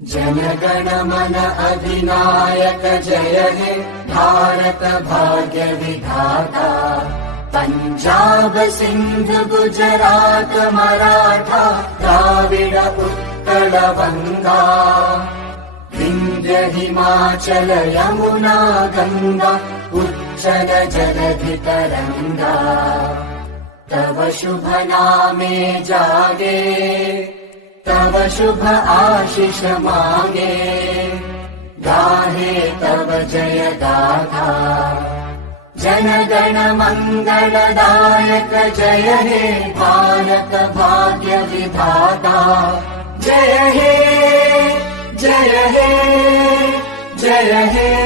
जनगण मन अधिनायक जय हे भारत भाग्य विधाता। पंजाब सिंध गुजरात मराठा द्राविड उत्कल बंगा। विंध्य हिमाचल यमुना गंगा उच्चल जलधि तरंगा। तव शुभ नामे जागे तव शुभ आशीष मांगे। गाहे तव जय गाथा जनगण मंगलदायक जय हे भारत भाग्य विधाता। जय हे जय हे जय हे।